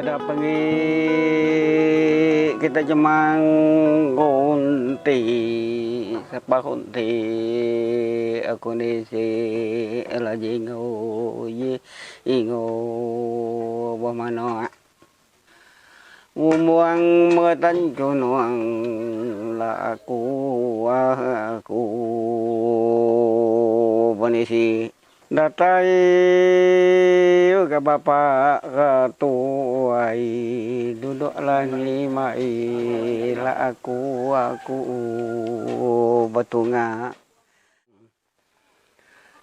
Beda pengi kita jemang kunti sapa kunti aku ni si elajingo ye ingo bamano umuang metan cunuang la aku panisi datai ke bapak ke tuai duduk lagi mai la aku betunga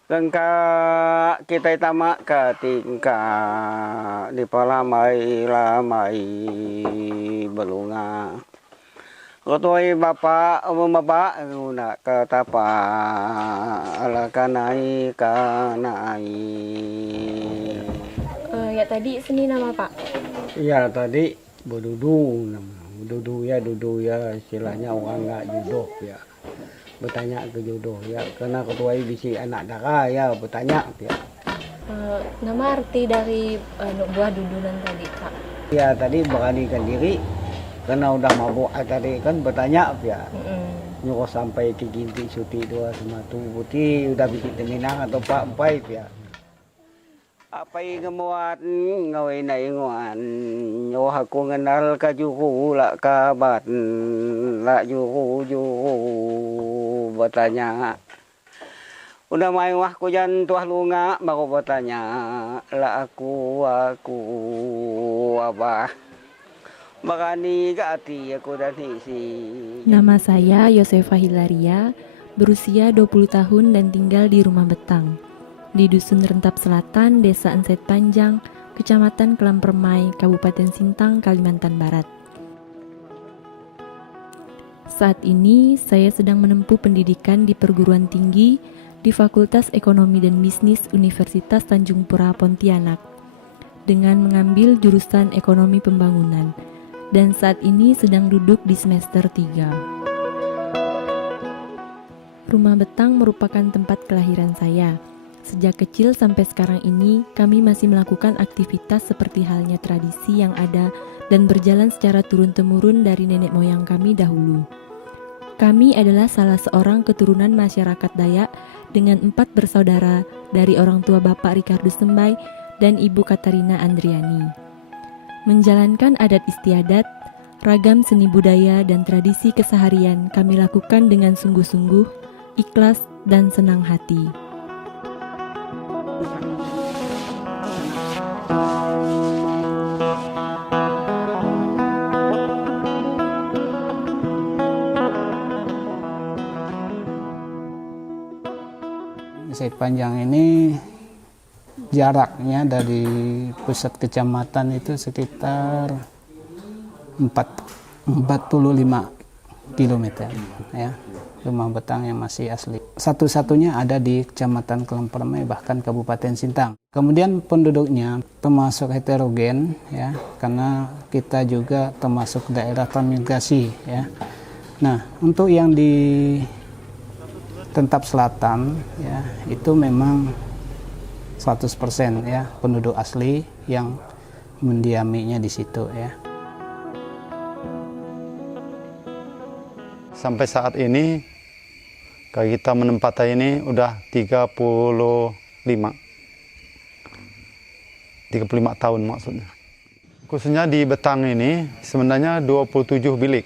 Lengka kita tamak ke tingkah di lamai belunga. Ketuai bapak guna ke tapa ala kanai. Ya tadi seni nama Pak. Iya tadi Bududu Dudu ya istilahnya orang nggak jodoh ya. Bertanya ke jodoh ya karena ketuai bisi anak darah ya bertanya ya. Nama arti dari buah dudunan tadi Pak? Ya tadi beranikan diri karena udah mabuk tadi kan bertanya ya. Nyuruh sampai ke ginti suti dua sama tu putih udah bikin teminang atau pak empai ya. Apa yang ngemuat ngawin na inguan nyo aku ngenal ka juhu la kabat la juhu bertanya udah main wah kujan tuah lunga baru bertanya la aku abah makani gati aku dan isi. Nama saya Yosefa Hilaria, berusia 20 tahun dan tinggal di Rumah Betang di Dusun Rentap Selatan, Desa Enset Panjang, Kecamatan Kelampermai, Kabupaten Sintang, Kalimantan Barat. Saat ini saya sedang menempuh pendidikan di perguruan tinggi di Fakultas Ekonomi dan Bisnis Universitas Tanjung Pura Pontianak dengan mengambil jurusan Ekonomi Pembangunan dan saat ini sedang duduk di semester 3. Rumah Betang merupakan tempat kelahiran saya. Sejak kecil sampai sekarang ini, kami masih melakukan aktivitas seperti halnya tradisi yang ada dan berjalan secara turun-temurun dari nenek moyang kami dahulu. Kami adalah salah seorang keturunan masyarakat Dayak dengan 4 bersaudara dari orang tua Bapak Ricardo Sembay dan Ibu Katarina Andriani. Menjalankan adat istiadat, ragam seni budaya dan tradisi keseharian kami lakukan dengan sungguh-sungguh, ikhlas, dan senang hati. Enset Panjang ini jaraknya dari pusat kecamatan itu sekitar 45 km ya. Rumah Betang yang masih asli. Satu-satunya ada di Kecamatan Kelampermai bahkan Kabupaten Sintang. Kemudian penduduknya termasuk heterogen ya, karena kita juga termasuk daerah transmigrasi ya. Nah, untuk yang di Rentap Selatan ya, itu memang 100% ya penduduk asli yang mendiaminya di situ ya. Sampai saat ini kita menempati ini udah 35 tahun maksudnya. Khususnya di Betang ini sebenarnya 27 bilik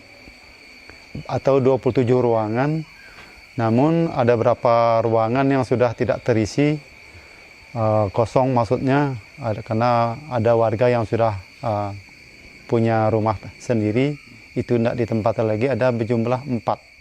atau 27 ruangan. Namun ada beberapa ruangan yang sudah tidak terisi, kosong maksudnya, karena ada warga yang sudah punya rumah sendiri, itu tidak ditempati lagi, ada berjumlah 4.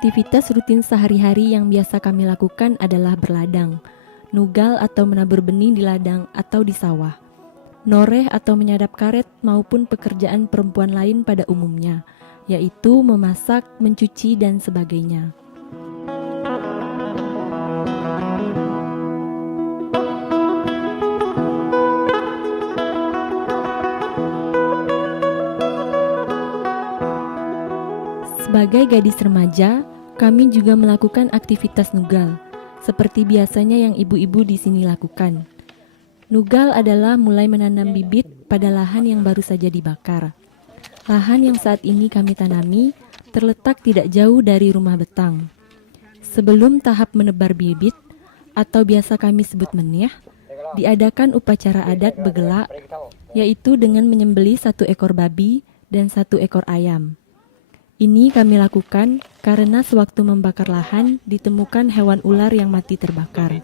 Aktivitas rutin sehari-hari yang biasa kami lakukan adalah berladang, nugal atau menabur benih di ladang atau di sawah, noreh atau menyadap karet maupun pekerjaan perempuan lain pada umumnya, yaitu memasak, mencuci, dan sebagainya. Sebagai gadis remaja, kami juga melakukan aktivitas nugal, seperti biasanya yang ibu-ibu di sini lakukan. Nugal adalah mulai menanam bibit pada lahan yang baru saja dibakar. Lahan yang saat ini kami tanami terletak tidak jauh dari rumah betang. Sebelum tahap menebar bibit, atau biasa kami sebut menyah, diadakan upacara adat begelak, yaitu dengan menyembelih 1 ekor babi dan 1 ekor ayam. Ini kami lakukan karena sewaktu membakar lahan ditemukan hewan ular yang mati terbakar.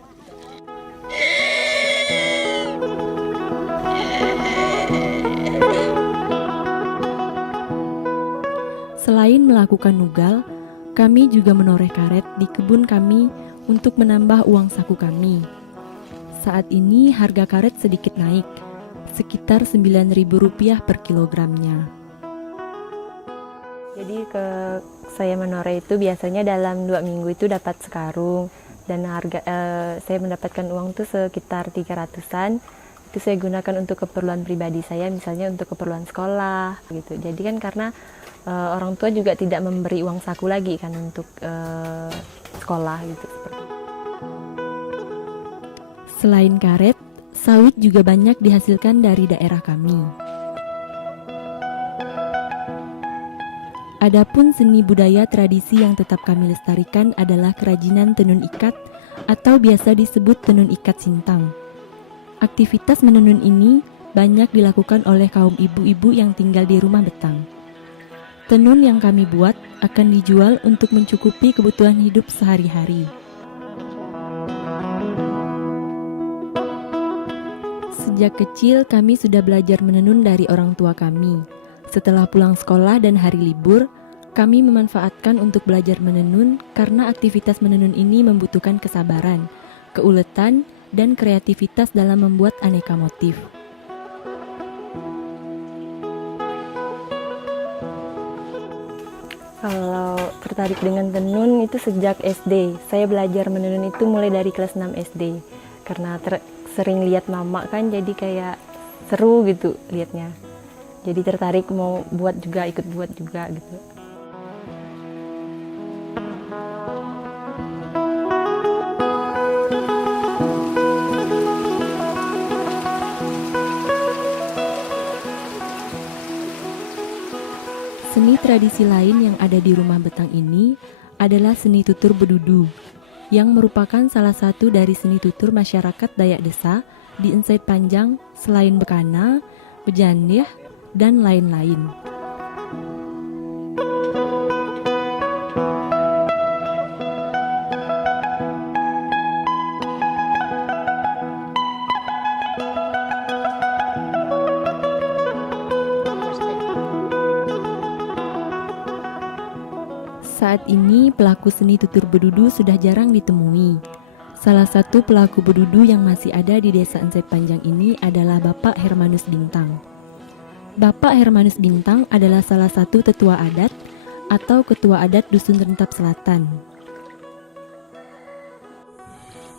Selain melakukan nugal, kami juga menoreh karet di kebun kami untuk menambah uang saku kami. Saat ini harga karet sedikit naik, sekitar Rp9.000 per kilogramnya. Jadi saya menoreh itu biasanya dalam 2 minggu itu dapat sekarung, dan harga saya mendapatkan uang itu sekitar 300-an. Itu saya gunakan untuk keperluan pribadi saya, misalnya untuk keperluan sekolah gitu. Jadi kan karena orang tua juga tidak memberi uang saku lagi kan untuk sekolah gitu. Selain karet, sawit juga banyak dihasilkan dari daerah kami. Adapun seni budaya tradisi yang tetap kami lestarikan adalah kerajinan tenun ikat atau biasa disebut tenun ikat sintang. Aktivitas menenun ini banyak dilakukan oleh kaum ibu-ibu yang tinggal di rumah betang. Tenun yang kami buat akan dijual untuk mencukupi kebutuhan hidup sehari-hari. Sejak kecil kami sudah belajar menenun dari orang tua kami. Setelah pulang sekolah dan hari libur, kami memanfaatkan untuk belajar menenun karena aktivitas menenun ini membutuhkan kesabaran, keuletan, dan kreativitas dalam membuat aneka motif. Kalau tertarik dengan tenun itu sejak SD. Saya belajar menenun itu mulai dari kelas 6 SD. Karena sering lihat mama kan, jadi kayak seru gitu liatnya. Jadi tertarik mau buat juga, ikut buat juga gitu. Seni tradisi lain yang ada di rumah betang ini adalah seni tutur bedudu, yang merupakan salah satu dari seni tutur masyarakat Dayak Desa di Ensait Panjang selain Bekana, Bejaniah, dan lain-lain. Saat ini pelaku seni tutur bedudu sudah jarang ditemui. Salah satu pelaku bedudu yang masih ada di desa Ensait Panjang ini adalah Bapak Hermanus Bintang. Bapak Hermanus Bintang adalah salah satu tetua adat atau ketua adat Dusun Rentap Selatan.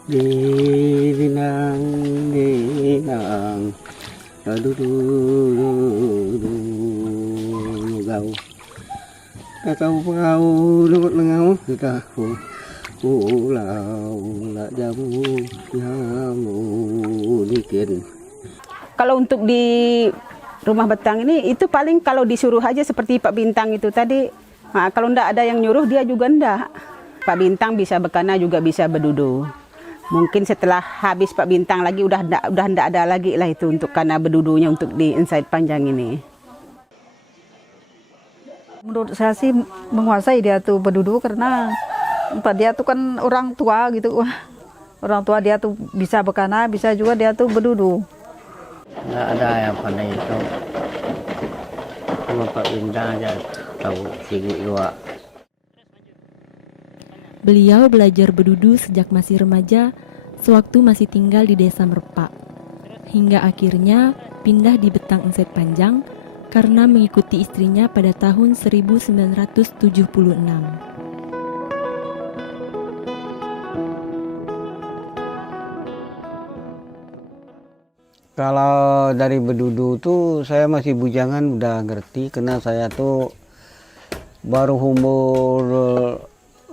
Dinang, gau. Kau lukut lengau kita pulau nak jamu dikin. Kalau untuk di rumah betang ini itu paling kalau disuruh aja seperti Pak Bintang itu tadi. Nah, kalau ndak ada yang nyuruh dia juga ndak. Pak Bintang bisa bekana juga bisa bedudu. Mungkin setelah habis Pak Bintang lagi udah ndak ada lagi lah itu untuk karena bedudunya untuk di Ensait Panjang ini. Menurut saya sih menguasai dia tuh bedudu karena dia tuh kan orang tua gitu. Orang tua dia tuh bisa bekana, bisa juga dia tuh bedudu. Nggak ada yang pandai itu. Cuma Pak Bintang aja tahu segi dua. Beliau belajar bedudu sejak masih remaja, sewaktu masih tinggal di desa Merpak. Hingga akhirnya pindah di Betang Ensait Panjang karena mengikuti istrinya pada tahun 1976. Kalau dari bedudu tuh saya masih bujangan udah ngerti karena saya tuh baru umur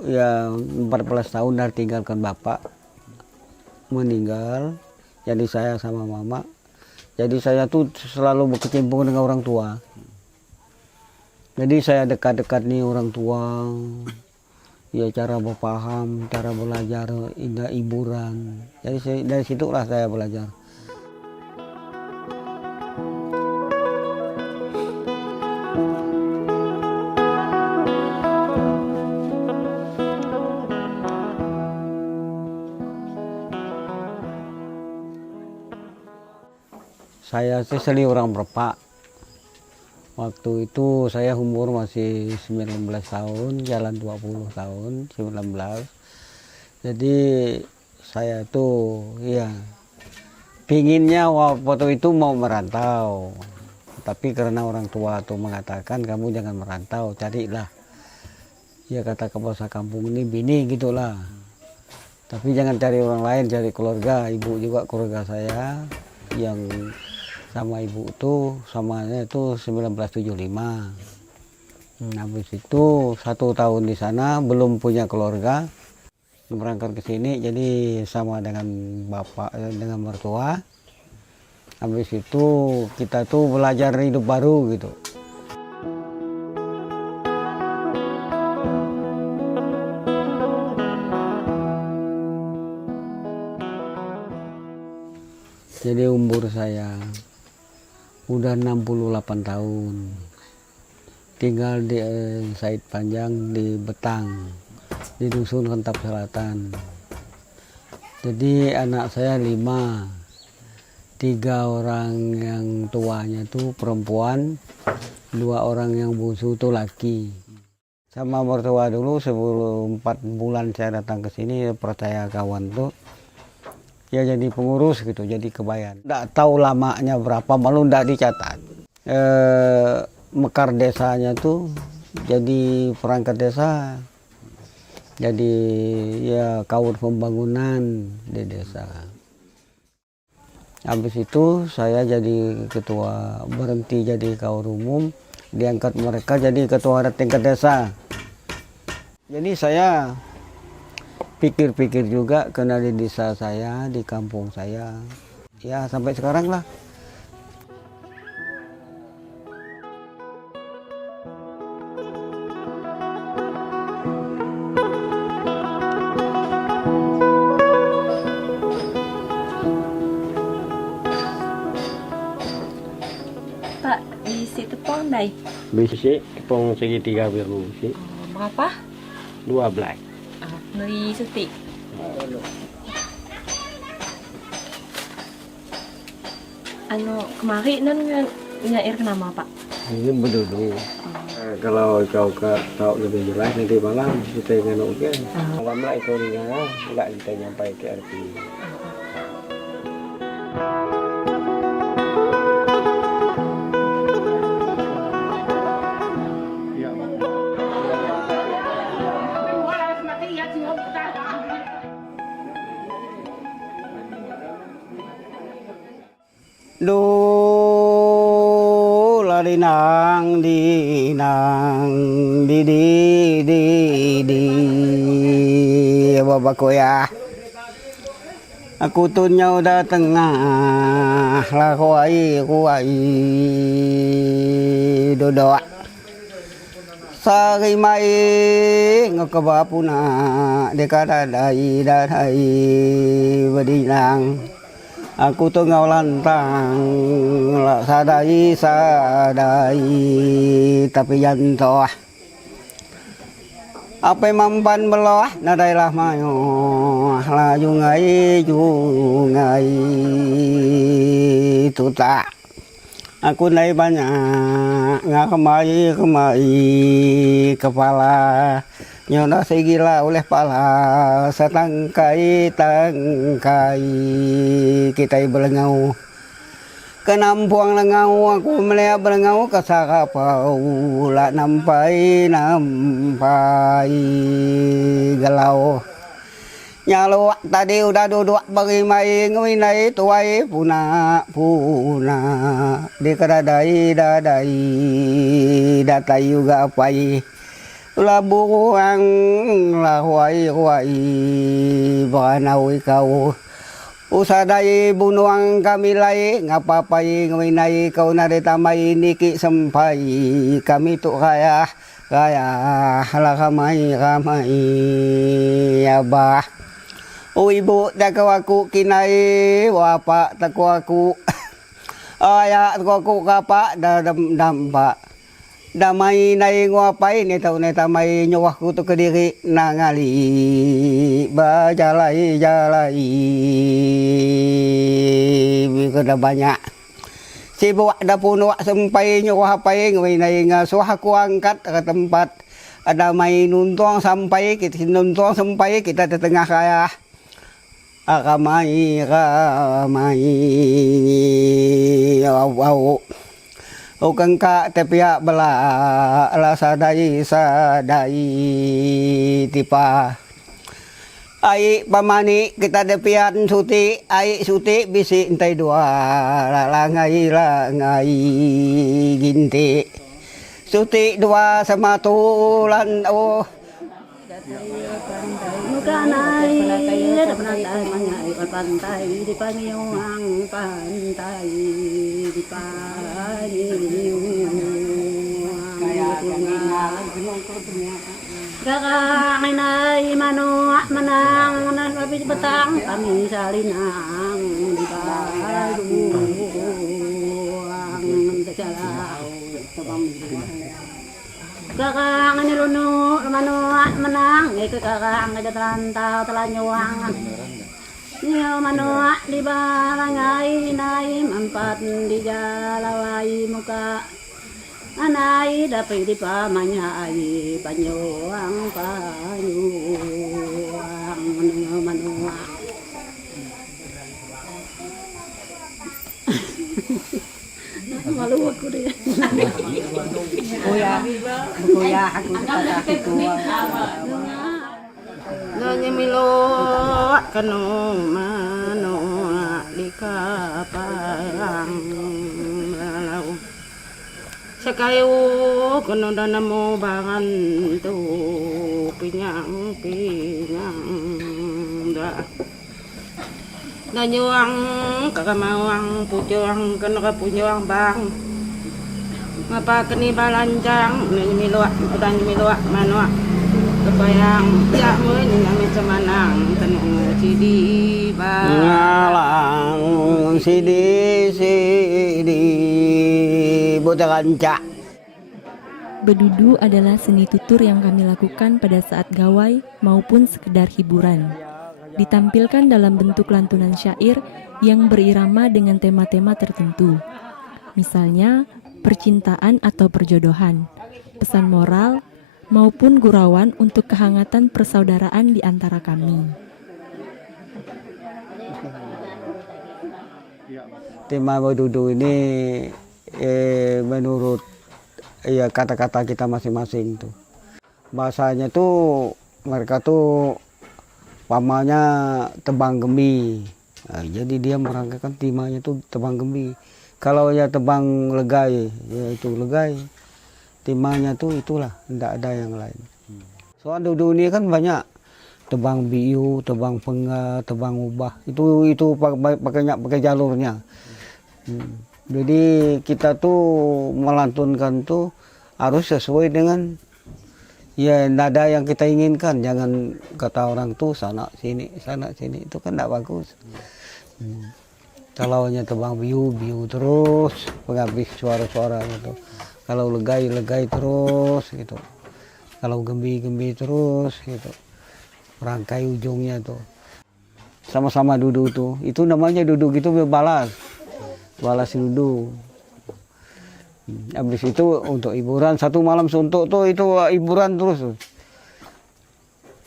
ya 14 tahun dari tinggalkan bapak meninggal. Jadi saya sama mama. Jadi saya tuh selalu berkecimpung dengan orang tua. Jadi saya dekat-dekat nih orang tua. Ya cara berpaham, cara belajar, indah hiburan. Jadi dari situlah saya belajar. Saya sesali orang Perpak. Waktu itu saya umur masih 19 tahun, jalan 20 tahun, 19. Jadi saya tuh ya pinginnya waktu itu mau merantau. Tapi karena orang tua tuh mengatakan kamu jangan merantau, carilah. Ya kata bahasa kampung ini bini gitulah. Tapi jangan cari orang lain, cari keluarga, ibu juga keluarga saya yang sama ibu tuh samanya itu 1975. Habis itu 1 tahun di sana belum punya keluarga, berangkat ke sini jadi sama dengan bapak dengan mertua. Habis itu kita tuh belajar hidup baru gitu. Jadi umur saya udah 68 tahun, tinggal di Said Panjang di Betang, di dusun Kentap Selatan. Jadi anak saya 5, 3 orang yang tuanya tuh perempuan, 2 orang yang bungsu tuh laki. Sama mertua dulu sebelum 4 bulan saya datang ke sini percaya kawan tuh. Ya jadi pengurus gitu, jadi kebayan. Nggak tahu lamanya berapa, malu nggak dicatat. Mekar desanya tuh jadi perangkat desa, jadi ya kaur pembangunan di desa. Habis itu saya jadi ketua, berhenti jadi kaur umum, diangkat mereka jadi ketua tingkat desa. Jadi saya pikir-pikir juga kena di desa saya, di kampung saya. Ya sampai sekarang lah. Pak, di situ pong dai. Bisi tepung segitiga biru sih. Berapa? 12. Nuri suti. Kemari nan nyair ke nama Pak? Ini berduduk. Kalau kau tahu lebih jelas nanti malam kita ingin oke. Malam lah itu ringan, nggak kita nyampai ke RT. Do lari nang di babaku ya. Aku tuh udah tengah lah kuai dodo. Sari mai ngakabapuna dekadai badinang. Aku tuh ngau lantang lah sadai tapi jantoh apa mampan beloh nadailah mayo lah jungai tuta aku nai banyak nggak kemai kepala nyono segila oleh pala setangkai kita berengau kenampuang lengau aku melea berengau kesakapau lah nampai galau nyalo tadi udah duduk bagi mai ngwinai tuai puna di kedadai datai juga apai labuang lahwai banaw ikaw usaday bunuang kami lay ngapapay ngaminay ikaw narita may niki sampay kami to kaya hala kamay aba o ibu dakawaku kinay wapa takwaku aya takwaku kapa dampa damay nay ngwapay nitaw may nyuwah ko to kadiri nangali ba jalai kada banyak sibu ada puno sampai nyuwah pay ngaway nay nga suha ko angkat ke tempat ada may nuntong sampai kita nuntong sampai kita di tengah kaya kamay aw ukang ka tepia bala ala sadai tipa ai pamani kita depian suti ai suti bisi entai dua langai ginti suti dua sama tulan Mukanai pantai manyai pantai di panyuang pantai di kakak nai manuak menang tapi betang kami salinang di Baruang terjalau kakak nilunu manuak menang kakak ada terantau telah nyuang Nyo manuak di barangai nai mampat di jalawai muka anai dapat di pamanyai panyuang nyo manuak malu aku deh Kuya aku pada aku nanya milo kanu mano di kapang lalau sakayu kanu danamu bangan tu pinyang dah nanyuang kakamawang pujuang kanu kapujuang bang ngapa keni balanjang nanya milo udan milo mano kebayang ya mun nami semanang tenung sidi ngalang sidi bocah kanca. Bedudu adalah seni tutur yang kami lakukan pada saat gawai maupun sekedar hiburan. Ditampilkan dalam bentuk lantunan syair yang berirama dengan tema-tema tertentu. Misalnya percintaan atau perjodohan, pesan moral, maupun gurauan untuk kehangatan persaudaraan di antara kami. Tema Bedudu ini menurut kata-kata kita masing-masing tuh. Bahasanya tuh mereka tuh pamanya tebang gemi. Nah, jadi dia merangkakan temanya tuh tebang gemi. Kalau ya tebang legai, ya itu legai. Timanya tuh itulah, tidak ada yang lain. Soal dudu ini kan banyak tebang biu, tebang pengga, tebang ubah. Itu pakai jalurnya. Jadi kita tuh melantunkan tuh harus sesuai dengan ya nada yang kita inginkan. Jangan kata orang tuh sana sini itu kan tidak bagus. Kalau hanya tebang biu terus penghabis suara-suara gitu. Kalau legai terus gitu. Kalau gembi terus gitu. Rangkai ujungnya tuh. Sama-sama dudu tuh. Itu namanya dudu gitu balas dudu. Habis itu untuk hiburan satu malam suntuk tuh itu hiburan terus.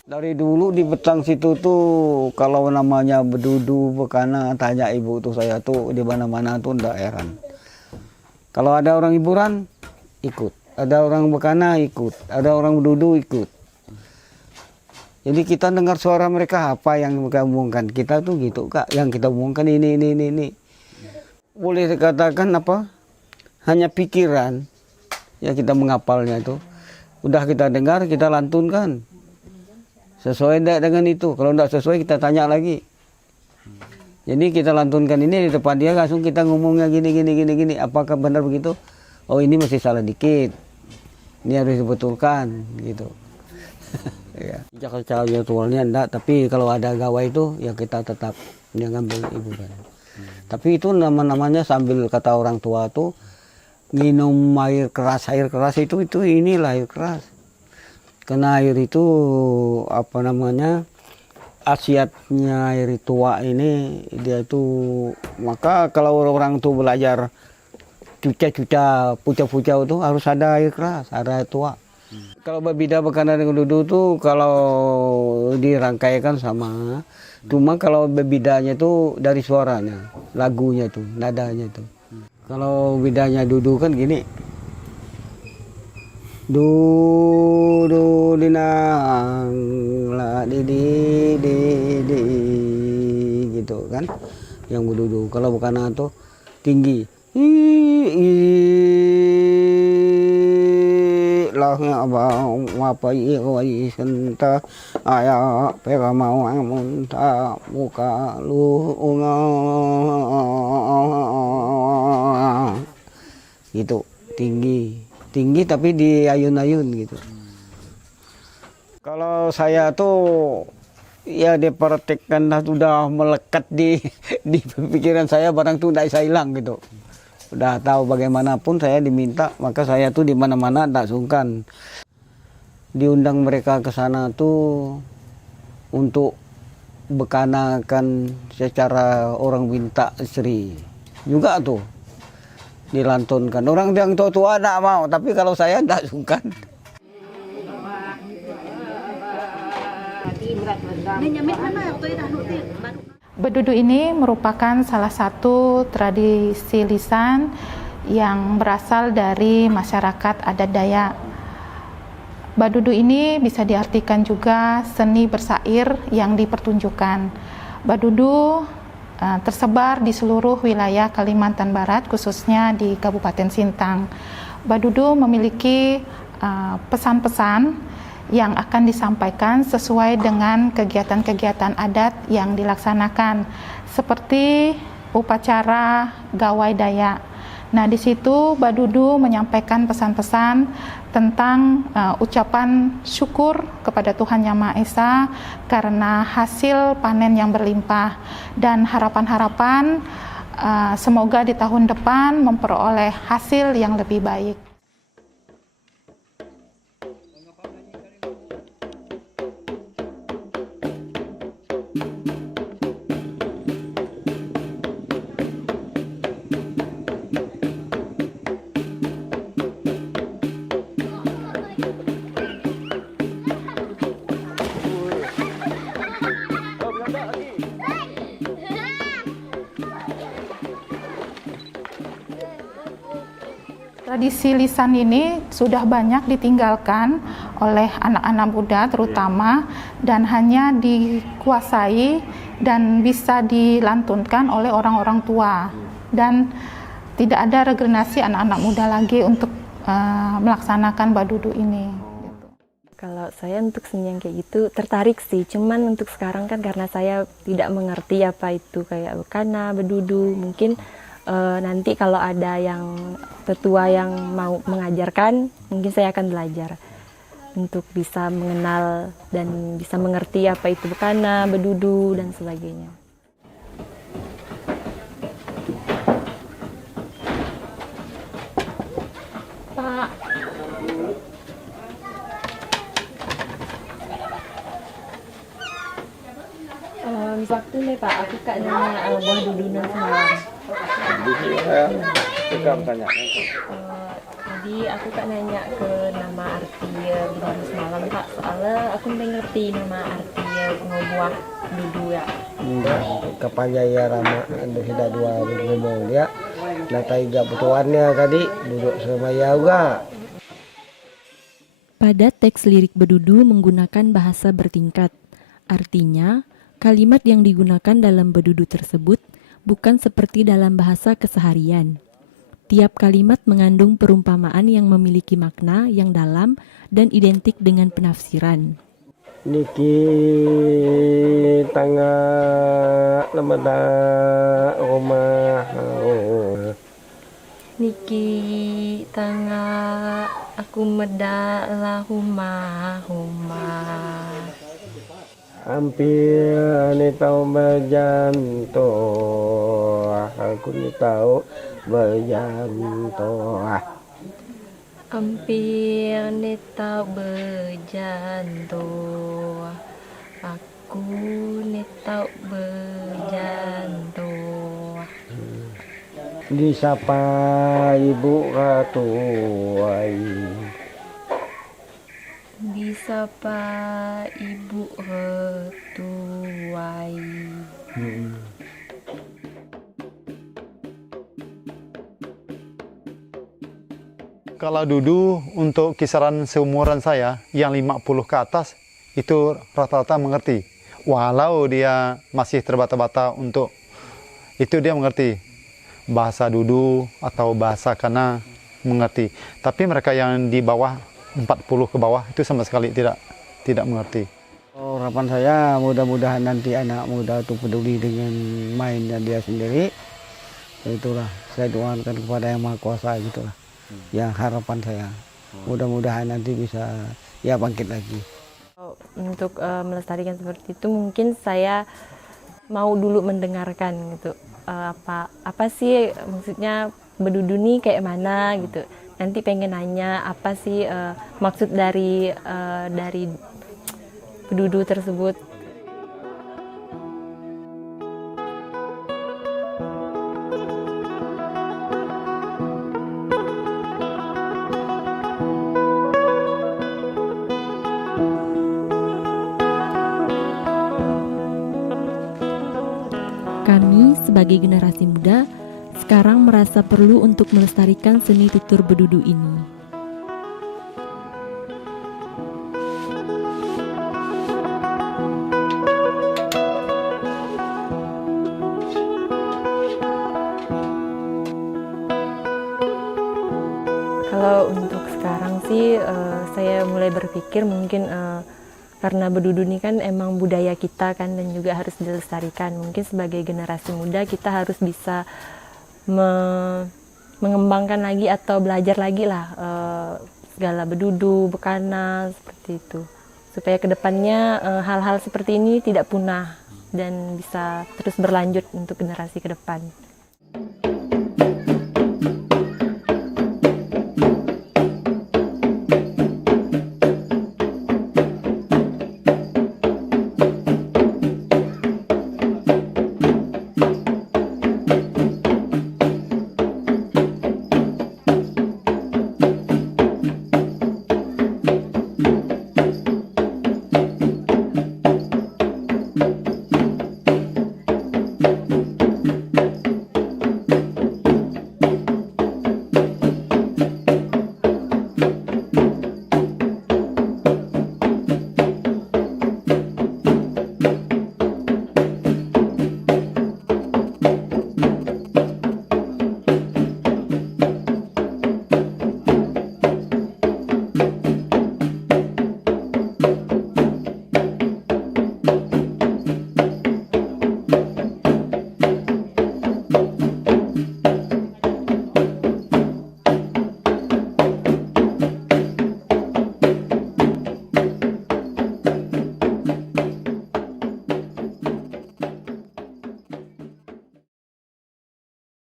Dari dulu di Betang situ tuh kalau namanya bedudu bekana tanya ibu tuh saya tuh di mana-mana tuh ndak heran. Kalau ada orang hiburan ikut, ada orang bekana ikut, ada orang bedudu ikut. Jadi kita dengar suara mereka apa yang mereka omongkan, kita tuh gitu kak, yang kita omongkan ini. Boleh dikatakan apa? Hanya pikiran, ya kita menghafalnya itu. Udah kita dengar, kita lantunkan. Sesuai enggak dengan itu? Kalau enggak sesuai kita tanya lagi. Jadi kita lantunkan ini di depan dia, langsung kita ngomongnya gini. Apakah benar begitu? Oh ini masih salah dikit. Ini harus dibetulkan gitu. Ya. Cara jadwalnya enggak, tapi kalau ada gawai itu ya kita tetap ngambil ibu kan. Tapi itu namanya sambil kata orang tua tuh minum air keras itu inilah air keras. Karena air itu apa namanya khasiatnya air tua ini dia itu, maka kalau orang tuh belajar cuca puca itu harus ada air keras, ada air tua. Kalau berbeda bekana dengan dudu tuh kalau dirangkaikan sama, cuma kalau berbedanya itu dari suaranya, lagunya tuh, nadanya tuh. Kalau bedanya dudu kan gini, du dinang la di gitu kan, yang dudu. Kalau bekana tuh tinggi, lah apa senta aya pera mau munta muka lu gitu, tinggi tapi di ayun-ayun gitu. Kalau saya tuh ya dipraktekkan sudah melekat di pikiran saya, barang tuh tidak bisa hilang gitu. Udah tahu bagaimanapun saya diminta, maka saya tuh di mana-mana tak sungkan. Diundang mereka ke sana tuh untuk bekanakan secara orang minta istri juga tuh dilantunkan. Orang yang tua-tua tidak mau, tapi kalau saya tidak sungkan. Bedudu ini merupakan salah satu tradisi lisan yang berasal dari masyarakat adat Dayak. Badudu ini bisa diartikan juga seni bersair yang dipertunjukkan. Badudu tersebar di seluruh wilayah Kalimantan Barat, khususnya di Kabupaten Sintang. Badudu memiliki pesan-pesan yang akan disampaikan sesuai dengan kegiatan-kegiatan adat yang dilaksanakan, seperti upacara gawai Dayak. Nah, di situ Badudu menyampaikan pesan-pesan tentang ucapan syukur kepada Tuhan Yang Maha Esa karena hasil panen yang berlimpah, dan harapan-harapan semoga di tahun depan memperoleh hasil yang lebih baik. Tradisi lisan ini sudah banyak ditinggalkan oleh anak-anak muda terutama, dan hanya dikuasai dan bisa dilantunkan oleh orang-orang tua, dan tidak ada regenerasi anak-anak muda lagi untuk melaksanakan Badudu ini. Kalau saya untuk seni yang kayak gitu tertarik sih, cuman untuk sekarang kan karena saya tidak mengerti apa itu kayak bekana, bedudu, mungkin nanti kalau ada yang tetua yang mau mengajarkan, mungkin saya akan belajar untuk bisa mengenal dan bisa mengerti apa itu bekana, bedudu, dan sebagainya. Pak. Waktu nih Pak, aku kak nanya buah dudunan semalam. Jadi aku kak nanya ke nama arti dudunan semalam Pak, soalnya aku nggak ngerti nama arti buah dudu ya. Kapanya Rama ada sudah 2 ngomong dia, natai gak butuhannya tadi duduk sama juga. Pada teks lirik Bedudu menggunakan bahasa bertingkat. Artinya, kalimat yang digunakan dalam Bedudu tersebut bukan seperti dalam bahasa keseharian. Tiap kalimat mengandung perumpamaan yang memiliki makna yang dalam dan identik dengan penafsiran. Niki tangga lemada rumah Niki tanga aku meda lah humah. hampir ni tahu berjanto aku ni tahu berjanto Hampir neta berjantung, aku neta berjantung. disapa ibu ratuai Disapa ibu retuai. Kalau Dudu untuk kisaran seumuran saya yang 50 ke atas itu rata-rata mengerti. Walau dia masih terbata-bata untuk itu dia mengerti. Bahasa Dudu atau bahasa Kana mengerti. Tapi mereka yang di bawah 40 ke bawah itu sama sekali tidak mengerti. Harapan saya mudah-mudahan nanti anak muda itu peduli dengan mainnya dia sendiri. Itulah saya doakan kepada Yang Maha Kuasa gitulah. Ya harapan saya mudah-mudahan nanti bisa ya bangkit lagi. Untuk melestarikan seperti itu mungkin saya mau dulu mendengarkan gitu, apa sih maksudnya Bedudu nih kayak mana gitu. Nanti pengen nanya apa sih maksud dari Bedudu tersebut. Kami sebagai generasi muda sekarang merasa perlu untuk melestarikan seni tutur Bedudu ini. Kalau untuk sekarang sih saya mulai berpikir mungkin karena Bedudu ini kan emang budaya kita kan dan juga harus dilestarikan. Mungkin sebagai generasi muda kita harus bisa mengembangkan lagi atau belajar lagi lah segala Bedudu, Bekana seperti itu. Supaya kedepannya hal-hal seperti ini tidak punah dan bisa terus berlanjut untuk generasi ke depan.